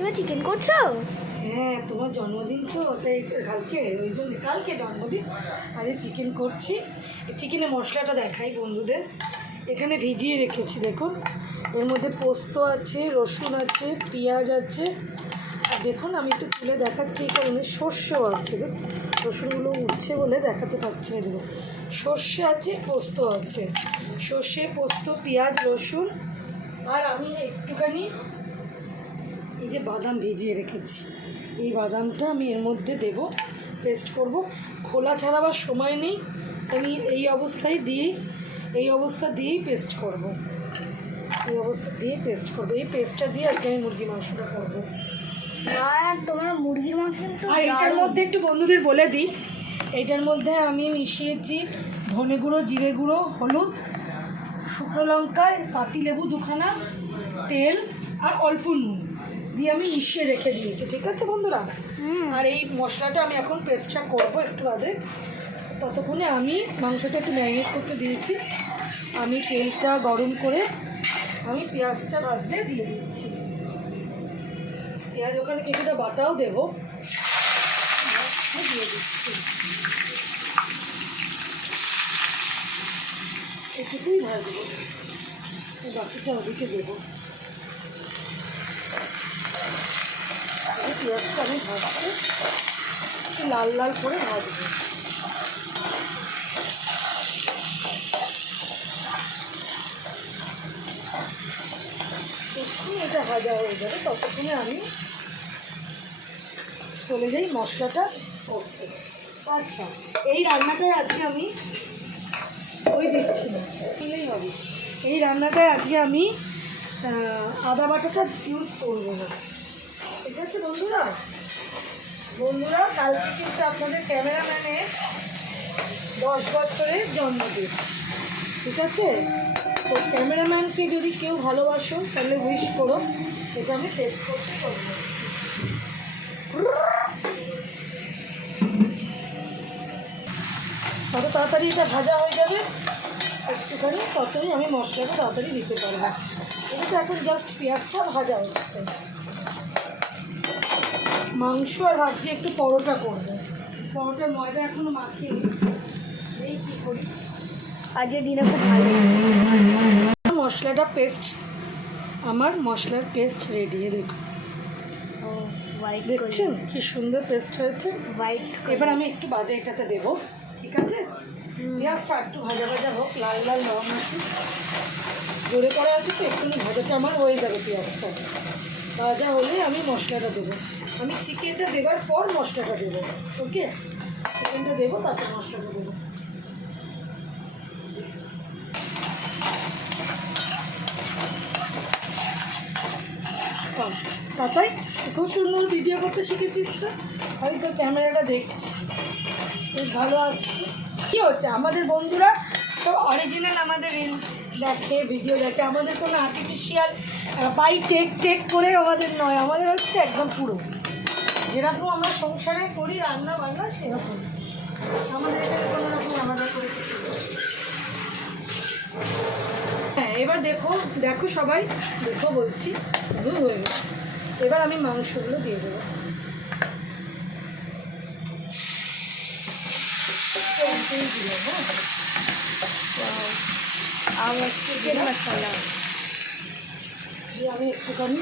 তুমি চিকেন করছো? হ্যাঁ, তোমার জন্মদিন তো তাই কালকে, ওই জন্য কালকে জন্মদিন, আরে চিকেন করছি। চিকেনের মশলাটা দেখাই বন্ধুদের। এখানে ভিজিয়ে রেখেছি, দেখুন এর মধ্যে পোস্ত আছে, রসুন আছে, পেঁয়াজ আছে, আর দেখুন আমি একটু তুলে দেখাচ্ছি এই কারণে সর্ষেও আছে। দেখুন রসুনগুলো উঠছে বলে দেখাতে পারছি না। দেখুন সর্ষে আছে, পোস্ত আছে, সর্ষে, পোস্ত, পেঁয়াজ, রসুন, আর আমি একটুখানি এই যে বাদাম ভিজিয়ে রেখেছি, এই বাদামটা আমি এর মধ্যে দেব, পেস্ট করব। খোলা ছাড়াবার সময় নেই, আমি এই অবস্থা দিয়েই পেস্ট করব। এই অবস্থা দিয়ে পেস্ট করবো। এই পেস্টটা দিয়ে আজকে আমি মুরগি মাংসটা করবো। আর তোমার মুরগির মাংস কিন্তু। আর এটার মধ্যে একটু বন্ধুদের বলে দিই, এইটার মধ্যে আমি মিশিয়েছি ধনে গুঁড়ো, জিরে গুঁড়ো, হলুদ, শুকনো লঙ্কার, পাতিলেবু দুখানা, তেল আর অল্প নুন দিয়ে আমি মিশিয়ে রেখে দিয়েছি। ঠিক আছে বন্ধুরা? আর এই মশলাটা আমি এখন পেস্টটা করবো একটু বাদে। ততক্ষণে আমি মাংসটা একটু ম্যারিনেট করতে দিয়েছি। আমি তেলটা গরম করে আমি পেঁয়াজটা ভাজতে দিয়ে দিচ্ছি। পেঁয়াজ ওখানে কিছুটা বাটাও দেবো, দিয়ে দিচ্ছি। একটুকুই ভাজবো, বাকিটা ওদিকে দেবো। পেঁয়াজটা আমি ভাজতে একটু লাল লাল করে ভাজবো। এটা ভাজা হয়ে যাবে, ততক্ষণে আমি চলে যাই মশলাটা করতে। আচ্ছা, এই রান্নাটায় আজকে আমি দিচ্ছি না, শুনলেই হবে। এই রান্নাটায় আজকে আমি আদা বাটাটা ইউজ করবো না। ঠিক আছে বন্ধুরা? কালকে কিন্তু আপনাদের ক্যামেরাম্যানের 10 বছরের জন্মদিন। ঠিক আছে? তো ক্যামেরাম্যানকে যদি কেউ ভালোবাসো তাহলে উইশ করো। এটা আমি টেস্ট করতে করবো। তত তাড়াতাড়ি এটা ভাজা হয়ে যাবে একটুখানি, ততই আমি মশলাটা তাড়াতাড়ি দিতে পারবো। এটা তো এখন জাস্ট পেঁয়াজটা ভাজা হচ্ছে। মাংস আর ভাবছি একটু পরোটা করবো। পরোটার ময়দা এখনও মাখিয়ে এই কী করি। আজকে দিনে খুব ভালো মশলাটা পেস্ট, আমার মশলার পেস্ট রেডি। দেখুন, দেখছেন কি সুন্দর পেস্ট হয়েছে। এবার আমি একটু বাজে এটাতে দেবো। ঠিক আছে? পেঁয়াজটা একটু ভাজা ভাজা হোক, লাল লাল নরম আছে, জোরে করা আছে তো একটু ভাজাটা আমার হয়ে যাবে। পেঁয়াজটা ভাজা হলে আমি মশলাটা দেবো। আমি চিকেনটা দেওয়ার পর মশলাটা দেবো। ওকে, চিকেনটা দেবো, তারপর মশলাটা দেবো। তাতাই খুব সুন্দর ভিডিও করতে শিখেছিস তো? আমি তো ক্যামেরাটা দেখছি, খুব ভালো আসছে। কী হচ্ছে, আমাদের বন্ধুরা সব অরিজিনাল আমাদের দেখে, ভিডিও দেখে। আমাদের কোনো আর্টিফিশিয়াল বাই টেক করে আমাদের নয়, আমাদের হচ্ছে একদম পুরো যেরকম আমরা সংসারে করি রান্না বান্না সেরকম আমাদের এখানে কোনো রকম আলাদা করে। হ্যাঁ, এবার দেখো সবাই দেখো বলছি, হয়ে গেছে। এবার আমি মাংসগুলো দিয়ে দেবো। আমার চিকেন মশলা দিয়ে আমি একটুখানি